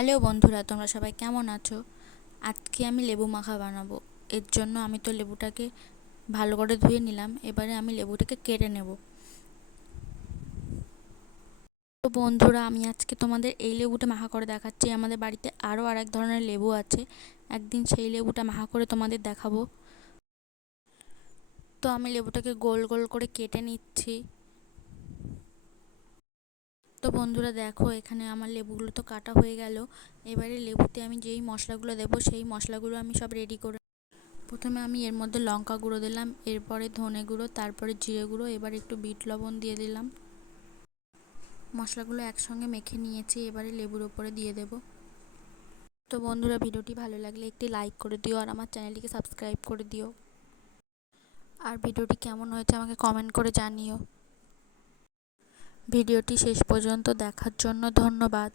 Hello বন্ধুরা, তোমরা সবাই কেমন আছো? আজকে আমি লেবু মাখা বানাবো। এর জন্য আমি তো লেবুটাকে ভালো করে ধুয়ে নিলাম। এবারে আমি লেবুটাকে কেটে নেব। তো বন্ধুরা, আমি আজকে তোমাদের এই লেবুটা মাখা করে দেখাচ্ছি। আমাদের বাড়িতে আরও আরেক ধরনের লেবু আছে, একদিন সেই লেবুটা মাখা করে তোমাদের দেখাবো। তো আমি লেবুটাকে গোল গোল করে কেটে নিচ্ছি। তো বন্ধুরা দেখো, এখানে আমার লেবুগুলো তো কাটা হয়ে গেল। এবারে লেবুতে আমি যেই মশলাগুলো দেবো সেই মশলাগুলো আমি সব রেডি করে প্রথমে আমি এর মধ্যে লঙ্কা গুঁড়ো দিলাম, এরপরে ধনে গুঁড়ো, তারপরে জিরে গুঁড়ো, এবার একটু বিট লবণ দিয়ে দিলাম। মশলাগুলো একসঙ্গে মেখে নিয়েছি, এবারে লেবুর ওপরে দিয়ে দেব। তো বন্ধুরা, ভিডিওটি ভালো লাগলে একটি লাইক করে দিও আর আমার চ্যানেলটিকে সাবস্ক্রাইব করে দিও। আর ভিডিওটি কেমন হয়েছে আমাকে কমেন্ট করে জানিও। ভিডিওটি শেষ পর্যন্ত দেখার জন্য ধন্যবাদ।